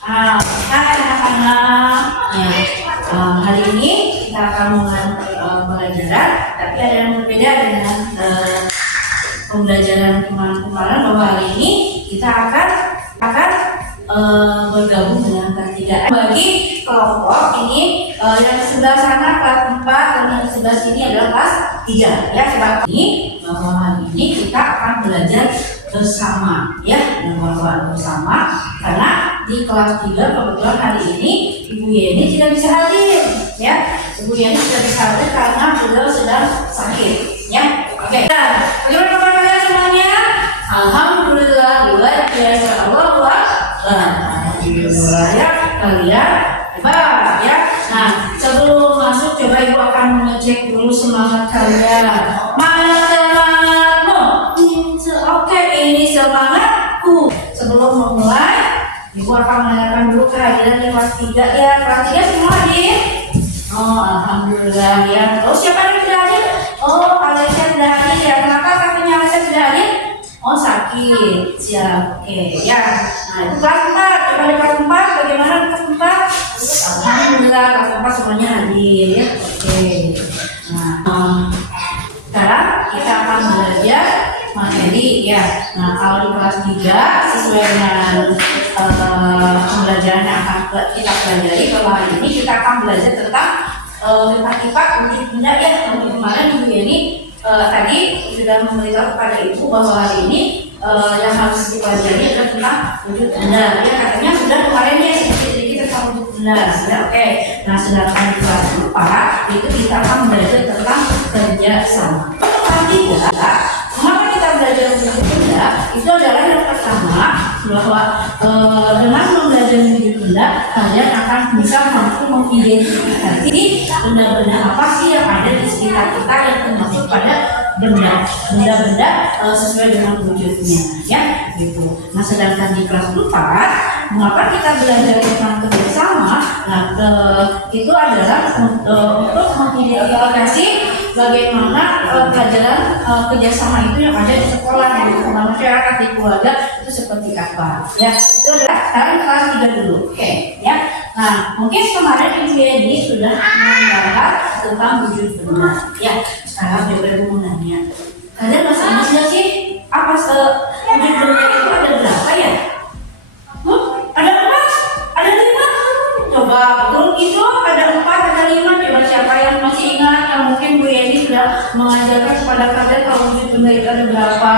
Hai anak-anak. Hari ini kita akan mulai pembelajaran, tapi ada yang berbeda dengan pembelajaran kemarin bahwa hari ini kita akan bergabung dengan kelas 3 bagi kelompok ini yang di sebelah sana kelas 4 dan yang di sebelah sini adalah kelas 3 ya. Sebab ini bahwa hari ini kita akan belajar bersama ya, dengan bersama karena di kelas 3 kebetulan hari ini Ibu Yeni tidak bisa hadir ya. Ibu Yeni tidak bisa hadir karena beliau sedang sakit ya. Oke. Dan bagaimana kabar kalian semuanya? Alhamdulillah luar biasa. Alhamdulillah ya, kalian hebat ya. Nah, sebelum masuk coba Ibu akan mengecek dulu semangat kalian. Mana semangatmu? Oke, ini semangatku. Sebelum memulai, Ibu akan menanyakan dulu kehadiran di kelas 3 ya. Kelas 3 semua hadir? Oh, alhamdulillah ya. Oh, siapa yang sudah hadir? Oh, Alesya sudah hadir ya. Kenapa kakaknya Alesya sudah hadir? Oh, sakit. Siap. Oke, ya. Nah, itu kelas 4. Coba di kelas 4 bagaimana kelas 4? Alhamdulillah kelas 4 semuanya hadir ya. Oke. Nah, sekarang kita akan belajar materi ya. Nah, kalau di kelas 3 sesuai dengan pembelajaran yang akan kita pelajari, kalau hari ini kita akan belajar tentang kipak wujud benda ya. Kemarin Ibu Yeni tadi sudah memberitahu kepada Ibu bahwa hari ini yang harus dipelajari adalah tentang wujud benda ya. Katanya sudah kemarin ya sedikit tentang wujud benda ya. Oke. Nah, sedangkan di kelas 4 itu kita akan belajar tentang kerja sama. Kelas 3 mengapa kita belajar wujud benda? Itu adalah yang pertama bahwa dengan belajar wujud benda kalian akan bisa mampu mengidentifikasi benda-benda apa sih yang ada di sekitar kita yang termasuk pada benda-benda sesuai dengan wujudnya ya gitu. Nah, sedangkan di kelas 4 mengapa kita belajar tentang kerjasama? Nah, itu adalah untuk mengidentifikasi bagaimana pelajaran kerjasama itu yang ada di sekolah, di masyarakat, di keluarga itu seperti apa ya. Itu adalah sekarang kelas 3 dulu. Oke ya. Nah, mungkin kemarin Ibu Yeni sudah membahas tentang wujud benda ya. Sekarang coba Ibu mau nanya, kalian masih ingat nggak sih apa wujud benda itu ada berapa ya? Ada 4? Ada 5? Coba betul gitu, ada 4, ada 5. Coba siapa yang masih ingat? Yang mungkin Bu Yeni sudah mengajarkan kepada kalian kalau wujud benda itu ada berapa?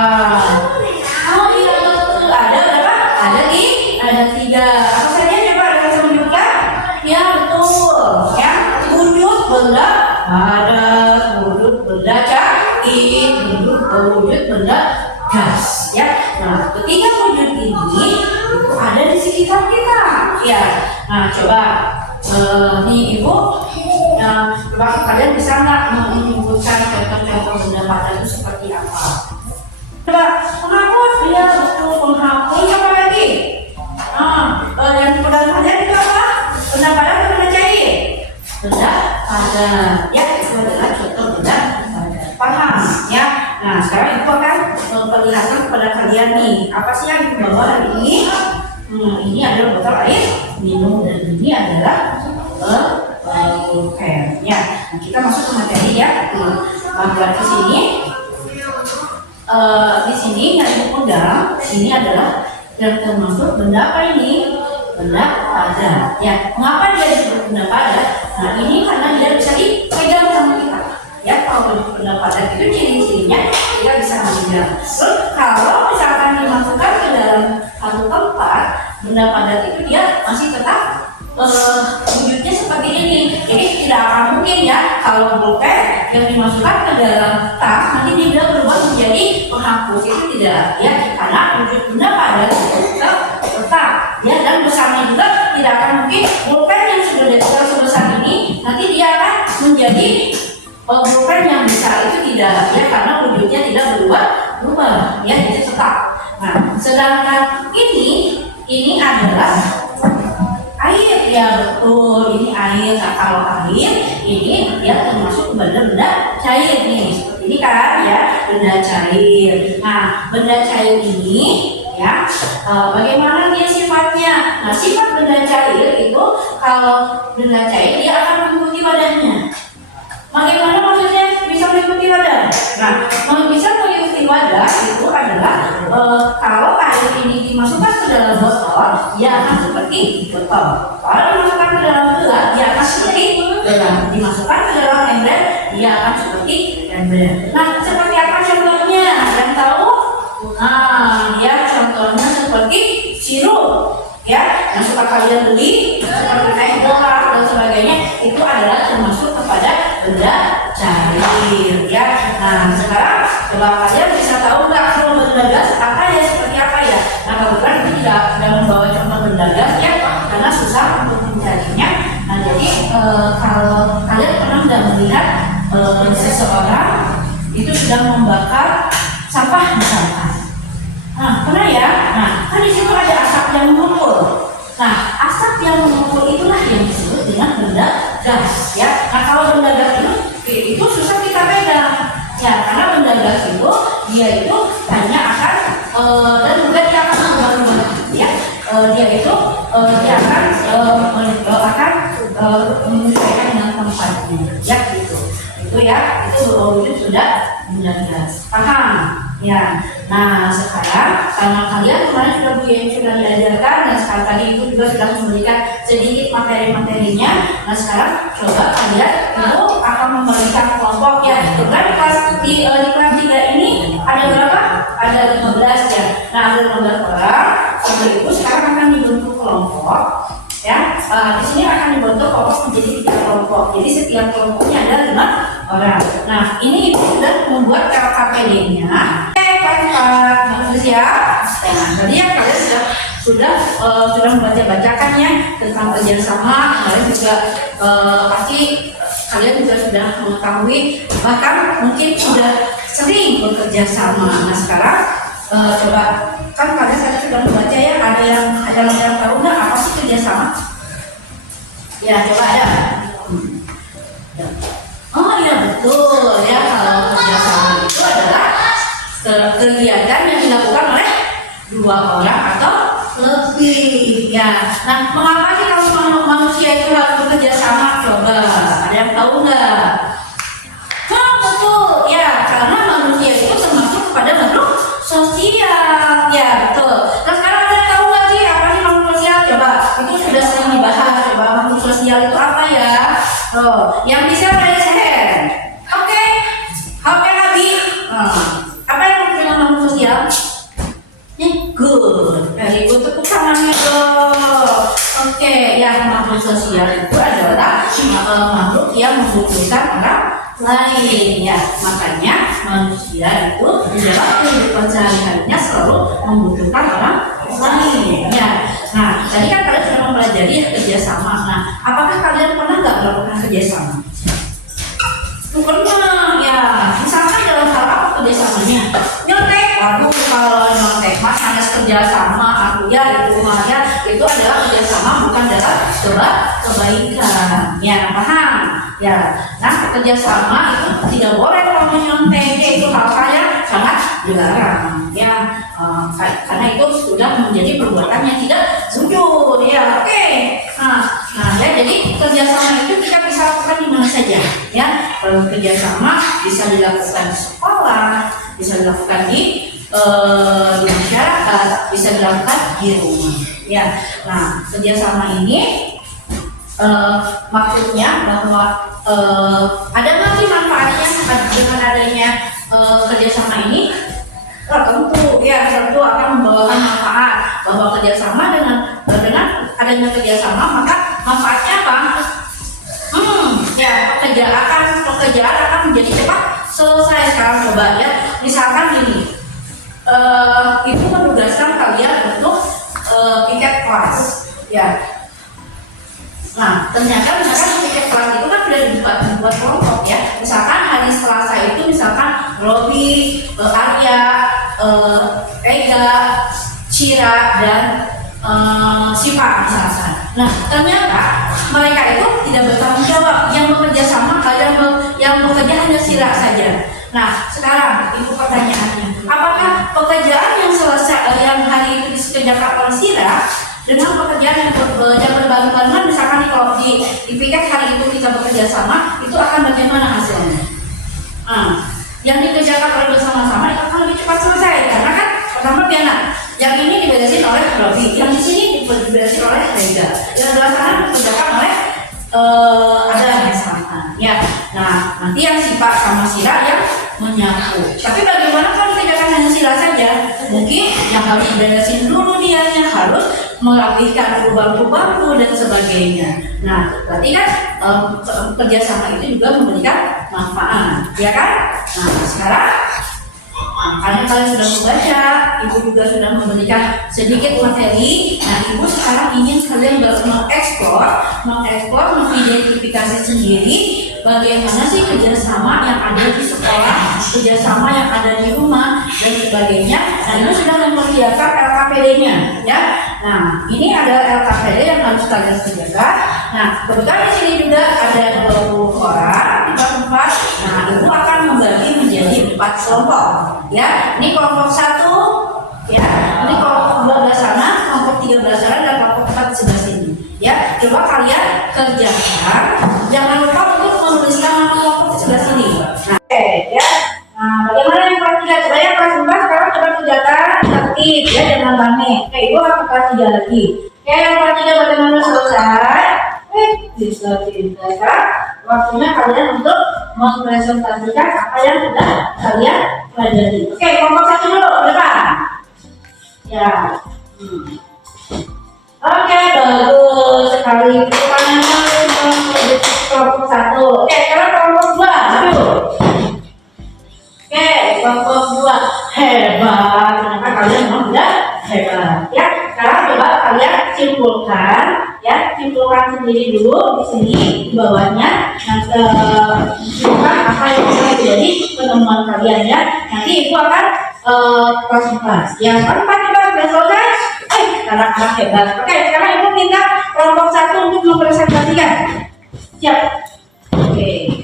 Oh iya betul, ada berapa? Ada 3. Apa saja coba ada bisa menunjukkan? Ya betul, ya wujud benda ada, wujud benda cair, wujud benda gas ya. Nah, ketiga wujud ini itu ada di sekitar kita ya. Nah, coba nih Ibu, coba kalian bisa nggak menyebutkan contoh-contoh benda padat itu seperti apa? Coba penghapus, ya betul penghapus. Apa lagi? Yang padat padat itu apa? Benda padat atau benda cair? Benda padat ya, itu adalah contoh benda padat. Paham ya? Nah, sekarang Ibu akan memperlihatkan kepada kalian nih, apa sih yang Ibu bawa hari ini? Ini adalah botol air minum dan ini adalah pulpen ya. Nah, kita masuk ke materi ya. Buat di sini, di sini yang Ibu pegang ini adalah yang termasuk benda apa ini? Benda padat ya. Mengapa dia disebut benda padat? Nah, ini karena dia bisa dipegang sama kita ya. Kalau benda padat itu ciri-cirinya kita bisa memegang. Terus kalau misalkan dimasukkan ke dalam satu tempat, benda padat itu dia masih tetap wujudnya seperti ini. Jadi tidak akan mungkin ya kalau pulpen yang dimasukkan ke dalam tas nanti dia berubah menjadi penghapus, itu tidak ya, karena wujud benda padat itu tetap ya. Dan besarnya juga tidak akan mungkin pulpen yang sudah sebesar ini nanti dia akan menjadi pulpen yang besar, itu tidak ya, karena wujudnya tidak berubah ya, jadi tetap. Nah, sedangkan ini adalah air ya, betul, ini air. Nah, kalau air ini dia termasuk benda-benda cair nih, seperti ini kan ya, benda cair. Nah, benda cair ini ya. Bagaimana dia sifatnya? Nah, sifat benda cair itu kalau benda cair dia akan mengikuti wadahnya. Bagaimana maksudnya bisa mengikuti wadah? Nah, bisa mengikuti wadah itu adalah kalau air ini dimasukkan ke dalam botol, dia akan seperti botol. Kalau dimasukkan ke dalam gelas, dia akan seperti gelas. Dimasukkan ke dalam ember, dia akan seperti ember. Nah, seperti apa contohnya? Yang tahu? Nah, ya contohnya seperti sirup. Ya, yang suka kalian beli seperti teh bola dan sebagainya itu adalah termasuk kepada benda cair. Ya, nah sekarang coba kalian bisa tahu nggak kalau benda gas apa ya seperti apa ya? Nah kebetulan itu tidak membawa contoh benda gas ya karena susah untuk mencarinya. Nah jadi kalau kalian pernah nggak melihat seseorang itu sedang membakar sampah misalkan? Nah, pernah ya? Nah, kan di situ ada asap yang mengumpul. Nah, asap yang mengumpul itulah yang disebut dengan benda gas, ya. Nah, kalau benda gas itu susah kita pegang, ya, karena benda gas itu dia itu hanya akan dan juga dia akan berubah-ubah, ya. Dia akan menyesuaikan dengan tempatnya, ya gitu. Itu ya, itu berwujud sudah benda gas. Paham? Ya, nah sekarang karena kalian kemarin sudah Bu Yeni sudah diajarkan dan sekarang tadi itu juga sudah memberikan sedikit materi-materinya. Nah sekarang coba kalian itu akan memberikan kelompok ya. Itu kan di kelas 3 ini ada berapa? Ada 15 ya. Nah ada 15 orang. Setelah itu sekarang akan dibentuk kelompok. Ya, di sini akan dibentuk kelompok menjadi 3 kelompok. Jadi setiap kelompoknya ada 5 orang. Nah ini Ibu sudah membuat KKPD-nya. Bagus ya. Nah, tadi ya kalian sudah membaca-bacakan ya tentang kerjasama. Kalian juga pasti kalian juga sudah mengetahui bahkan mungkin sudah sering bekerja sama. Nah sekarang coba kan kalian sudah membaca ya. Ada yang tahu nggak apa sih kerjasama? Ya coba ada. Oh iya betul ya kalau kerjasama itu adalah kegiatan yang dilakukan oleh 2 orang atau lebih ya. Nah mengapa sih kalau manusia itu harus bekerja sama? Coba ada yang tahu nggak? Betul ya karena manusia itu termasuk kepada makhluk sosial ya betul. Nah sekarang ada yang tahu nggak sih apa sih makhluk sosial? Coba itu sudah sering dibahas. Coba makhluk sosial itu apa ya? Yang bisa raise hand. Oke, Abi. Apa yang dengan makhluk sosial? Good, very good. Tepuk tangannya dong. Oke, yang makhluk sosial itu adalah makhluk yang membutuhkan orang lain ya. Makanya manusia itu di dalam kehidupan sehari-harinya selalu membutuhkan orang lain ya. Nah, tadi kan kalian sudah mempelajari kerjasama. Nah, apakah kalian pernah nggak melakukan kerjasama? Pernah ya. Misalkan dalam hal apa kerjasamanya? Nyontek. Waduh, kalau nyontek mas hanya kerjasama aku ya itu rumahnya itu adalah kerjasama bukan dalam kebaikan. Ya, paham? Ya. Nah, kerjasama itu tidak boleh kalau menyontek itu hal-hal yang sangat dilarang. Ya, karena itu sudah menjadi perbuatan yang tidak jujur. Ya, oke. Nah, ya jadi kerjasama itu kita bisa lakukan di mana saja. Ya, kalau kerjasama bisa dilakukan di sekolah, bisa dilakukan di masyarakat, bisa dilakukan di rumah. Ya, nah kerjasama ini maksudnya bahwa ada nggak sih manfaatnya dengan adanya kerjasama ini? Tentu akan membawakan manfaat bahwa kerjasama dengan adanya kerjasama maka manfaatnya apa? Pekerjaan akan menjadi cepat selesai. Sekarang coba ya, misalkan gini, itu menugaskan kalian untuk piket kelas, ya. Nah, ternyata piket kelas itu kan sudah dibuat kelompok ya. Misalkan hari Selasa itu misalkan Robi, Arya, Ega, Cira dan Siva misalkan. Nah, ternyata mereka itu tidak bertanggung jawab. Yang bekerja sama, yang bekerja hanya Cira saja. Nah, sekarang itu pertanyaannya, apakah pekerjaan yang selesai yang hari dikerjakan oleh Sira dengan pekerjaan yang berbarengan. Misalkan kalau di piket hari itu kita bekerja sama, itu akan bagaimana hasilnya? Yang dikerjakan oleh bersama-sama itu akan lebih cepat selesai, karena kan pertama Piana, yang ini diberesin oleh Robi, yang di sini diberesin oleh Rega, yang sebelah sana dikerjakan oleh ada misalkan ya. Nah, nanti yang Sipa sama Sira yang menyapu. Tapi bagaimana kalau dikerjakan hanya Sira saja? Mungkin yang harus diberesin dulu dianya, harus merapihkan lubang-lubang dan sebagainya. Nah, berarti kan kerjasama itu juga memberikan manfaat, ya kan? Nah, sekarang kalian sudah membaca, ibu juga sudah memberikan sedikit materi. Nah, ibu sekarang ingin kalian mengeksplor, mengidentifikasi sendiri bagaimana sih kerjasama yang ada di sekolah, kerjasama yang ada di rumah dan sebagainya. Nah, ibu sudah mempersiapkan LKPD-nya, ya. Nah, ini adalah LKPD yang harus kalian kerjakan. Nah, kebetulan di sini juga ada 20 orang, 4. Nah, ibu akan membagi menjadi 4 kelompok. Ya, ini kelompok 1, ya, ini kelompok 12 sana, kelompok 13 sana, dan kelompok 4 di sebelah sini. Ya, coba kalian kerjakan. Jangan lupa untuk menuliskan nama kelompok di sebelah sini. Nah, oke, ya. Nah, bagaimana yang kelas 3? Coba yang kelas 4 sekarang coba kerjakan tertib, ya, jangan rame. Oke, ibu akan kelas 3 lagi. Oke, yang kelas 3 bagaimana selesai? Bisa kan? Waktunya kalian untuk mempresentasikan apa yang sudah kalian pelajari. Oke, kelompok 1 dulu, ke depan. Ya. Oke, bagus sekali. Pertanyaannya kelompok 1. Oke, sekarang kelompok 2. Aduh. Oke, kelompok 2. Hebat. Kenapa kalian memang sudah hebat? Ya, sekarang coba kalian simpulkan. Ya, simpulkan sendiri dulu di sini di bawahnya. Simpulkan apa yang bisa menjadi penemuan kalian, ya. Nanti ibu akan kelas. Ya, kan sudah selesai. Anak-anak hebat. Oke, sekarang ibu minta kelompok 1 untuk mempresentasikan. Siap. Oke.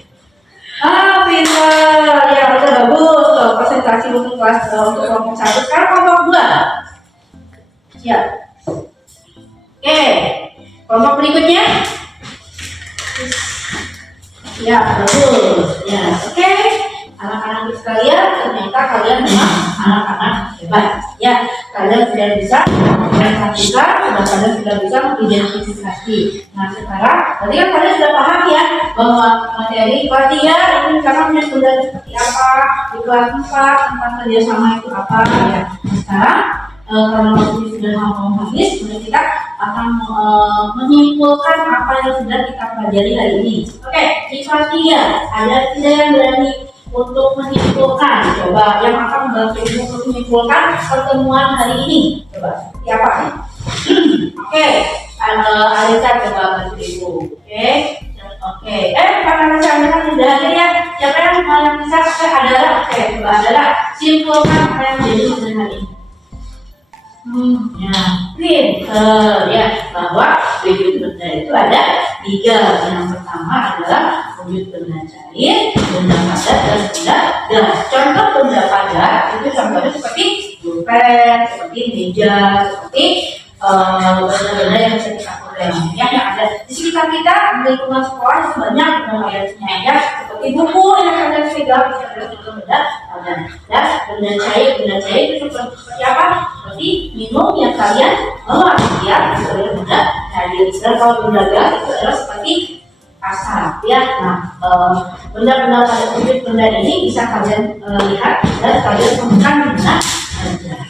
Pintar. Ya, udah bagus. Presentasi untuk kelompok 1. Sekarang kelompok 2. Siap. Oke. Kelompok berikutnya. Ya, bagus. Ya, oke. Anak-anak sekalian, ternyata kalian memang anak-anak hebat. Ya, kalian sudah bisa mempresentasikan, kalian sudah bisa mengidentifikasi. Nah, sekarang, berarti kan kalian sudah paham ya bahwa materi kelas 3 itu misalkan sudah seperti apa, di kelas 4 tentang kerjasama itu apa ya. Sekarang karena waktu sudah mau habis, kita akan menyimpulkan apa yang sudah kita pelajari hari ini. Oke, di kelas 3 ada tidak yang berani untuk menyimpulkan? Coba yang akan membantu ibu untuk menyimpulkan pertemuan hari ini. Coba siapa? Oke, Alisa coba bantu ibu. Oke. Karena saya tidak ada ya. Siapa yang bisa? Adalah. Oke, coba adalah simpulkan apa yang jadi hari ini. Ya, bahwa wujud benda itu ada 3. Yang pertama adalah wujud benda cair, benda padat, dan benda gas. Contoh benda padat itu contohnya seperti pulpen, seperti meja, seperti benda-benda yang bisa kita pegang, yang ada di sekitar kita di lingkungan sekolah itu banyak benda-benda ya, seperti buku yang ada di pegang, itu benda padat. Dan benda cair itu seperti apa? Seperti minum yang kalian bawa, ya, itu adalah benda cair. Dan kalau benda gas itu adalah seperti asap, ya. Nah, benda-benda pada wujud benda ini bisa kalian lihat dan kalian temukan di mana saja.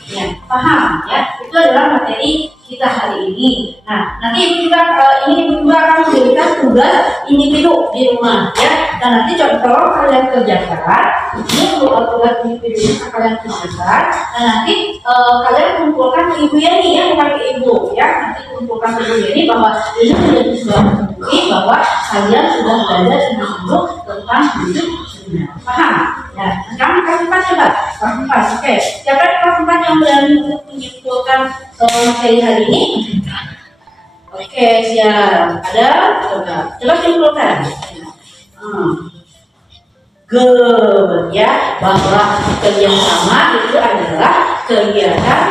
Ya, paham? Ya, itu adalah materi kita hari ini. Nah, nanti ibu juga akan memberikan tugas individu di rumah, ya. Dan nanti contoh kalian kerjakan, ini tugas individu yang kalian kerjakan. Dan nanti kalian kumpulkan ke ibu Yani, ya, bukan ke ibu, ya. Nanti kumpulkan ke ibu Yani bahwa ini menjadi sebuah bukti bahwa kalian sudah belajar dulu tentang wujud benda. Paham? Ya. Sekarang kelas 4 coba. Kelas 4, oke. Siapa di kelas 4 yang berani untuk menyimpulkan materi hari ini? Oke, siap. Ada? Coba simpulkan. Good, ya, bahwa kerjasama itu adalah kegiatan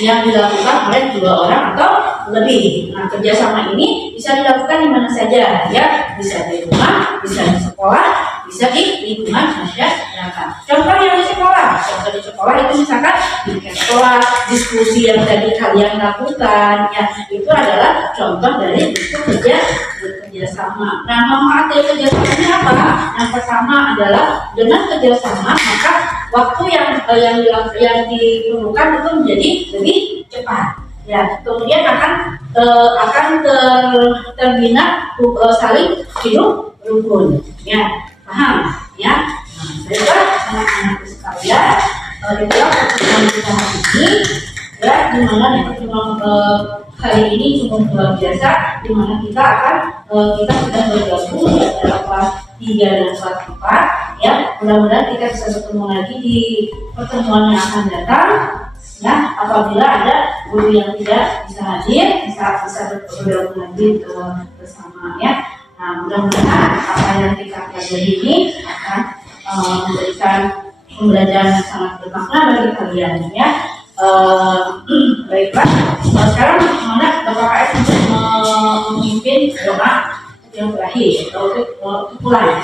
yang dilakukan oleh 2 orang atau lebih. Nah, kerjasama ini bisa dilakukan di mana saja, ya, bisa di rumah, bisa di sekolah, bisa di lingkungan masyarakat. Contoh yang di sekolah, contoh di sekolah itu misalkan di sekolah, diskusi yang tadi kalian lakukan, ya, itu adalah contoh dari kerjasama. Nah, manfaat dari kerjasama ini apa? Yang pertama adalah dengan kerjasama maka waktu yang diperlukan itu menjadi lebih cepat. Ya, kemudian akan terbina saling hidup rukun. Ya, paham? Ya. Nah, baiklah anak-anak sekalian, itulah pertemuan kita hari ini. Ya, di mana pertemuan kali ini cukup luar biasa, di mana kita sudah bergabung dalam kelas 3 dan kelas 4. Ya, mudah-mudahan kita bisa bertemu lagi di pertemuan yang akan datang. Ya, apabila ada guru yang tidak bisa hadir, bisa bergabung lagi bersama, ya. Nah, mudah-mudahan apa yang kita pelajari ini akan memberikan pembelajaran yang sangat bermakna bagi kalian, ya. Baiklah, sekarang mana Bapak KS untuk memimpin doa yang terakhir untuk mulai.